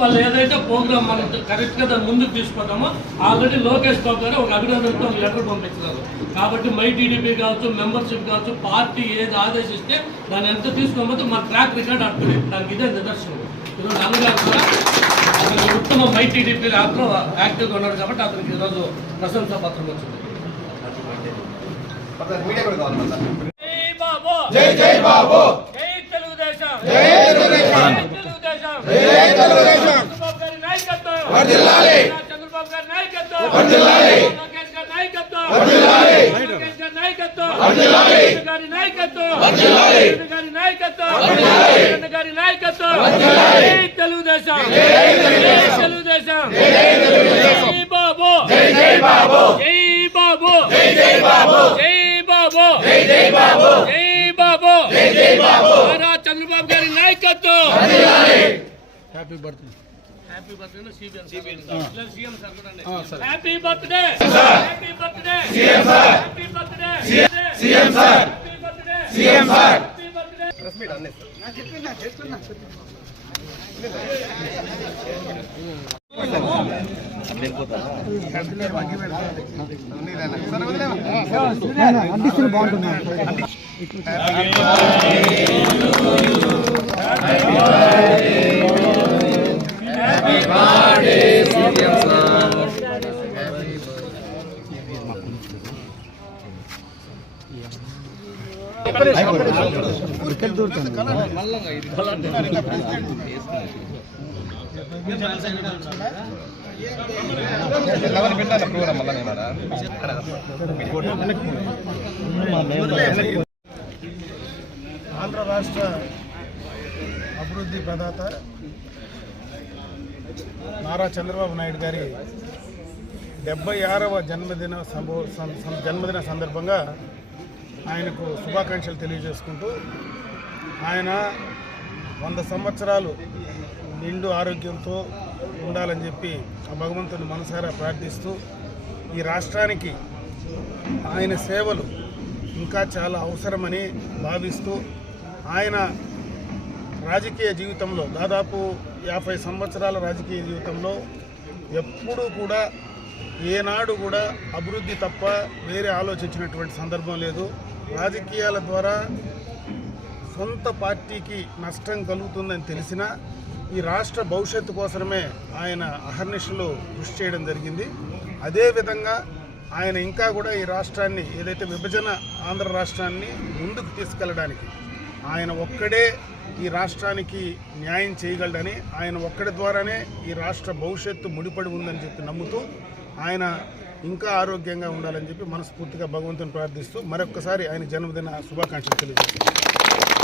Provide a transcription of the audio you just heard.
వాళ్ళు ఏదైతే ప్రోగ్రామ్ మనం కరెక్ట్ గా దాన్ని ముందుకు తీసుకుంటామో ఆల్రెడీ లోకేష్ బాబు గారు ఒక అభినందనతో లెటర్ పంపించినారు. కాబట్టి మై టీడీపీ కావచ్చు, మెంబర్షిప్ కావచ్చు, పార్టీ ఏది ఆదేశిస్తే దాన్ని ఎంత తీసుకోకపోతే మన ట్రాక్ రికార్డ్ అడుగుతుంది. దానికి ఇదే నిదర్శనం. ఈరోజు అన్నగారు కూడా అతనికి ఉత్తమ మై టీడీపీ యాప్లో యాక్టివ్గా ఉన్నాడు కాబట్టి అతనికి ఈరోజు ప్రశంసా పత్రం వచ్చింది. జై జై బాబు, జై తెలుగుదేశం, జై తెలుగుదేశం, జై తెలుగుదేశం. చంద్రబాబు గారి నాయకత్వం వర్ధిల్లాలి, చంద్రబాబు గారి నాయకత్వం వర్ధిల్లాలి, లోకేష్ గారి నాయకత్వం వర్ధిల్లాలి, లోకేష్ గారి నాయకత్వం వర్ధిల్లాలి, గారి నాయకత్వం వర్ధిల్లాలి, గారి నాయకత్వం వర్ధిల్లాలి, గారి నాయకత్వం వర్ధిల్లాలి. జై తెలుగుదేశం, జై తెలుగుదేశం, జై తెలుగుదేశం. జై బాబు, జై జై బాబు, జై బాబు, జై జై బాబు, జై బాబు, జై జై బాబు, జై బాబు, జై జై బాబు. చంద్రబాబు గారి నాయకత్వం. Happy birthday. Happy birthday CM sir కూడా. Happy birthday, happy birthday CM sir, happy birthday CM sir, happy birthday CM sir, happy birthday. Press meet అన్నీ నా చెప్తున్నా ఆంధ్ర రాష్ట్ర అభివృద్ధి ప్రదాత నారా చంద్రబాబు నాయుడు గారి 76వ జన్మదిన సందర్భంగా ఆయనకు శుభాకాంక్షలు తెలియజేసుకుంటూ ఆయన 100 సంవత్సరాలు నిండు ఆరోగ్యంతో ఉండాలని చెప్పి ఆ భగవంతుని మనసారా ప్రార్థిస్తూ ఈ రాష్ట్రానికి ఆయన సేవలు ఇంకా చాలా అవసరమని భావిస్తూ ఆయన రాజకీయ జీవితంలో దాదాపు 50 సంవత్సరాల రాజకీయ జీవితంలో ఎప్పుడూ కూడా ఏనాడు కూడా అభివృద్ధి తప్ప వేరే ఆలోచించినటువంటి సందర్భం లేదు. రాజకీయాల ద్వారా సొంత పార్టీకి నష్టం కలుగుతుందని తెలిసినా ఈ రాష్ట్ర భవిష్యత్తు కోసమే ఆయన అహర్నిశలు కృషి చేయడం జరిగింది. అదేవిధంగా ఆయన ఇంకా కూడా ఈ రాష్ట్రాన్ని ఏదైతే విభజన ఆంధ్ర రాష్ట్రాన్ని ముందుకు తీసుకెళ్ళడానికి ఆయన ఒక్కడే ఈ రాష్ట్రానికి న్యాయం చేయగలడని, ఆయన ఒక్కడి ద్వారానే ఈ రాష్ట్ర భవిష్యత్తు ముడిపడి ఉందని చెప్పి నమ్ముతూ ఆయన ఇంకా ఆరోగ్యంగా ఉండాలని చెప్పి మనస్ఫూర్తిగా భగవంతుని ప్రార్థిస్తూ మరొక్కసారి ఆయన జన్మదిన శుభాకాంక్షలు తెలియజేస్తున్నాను.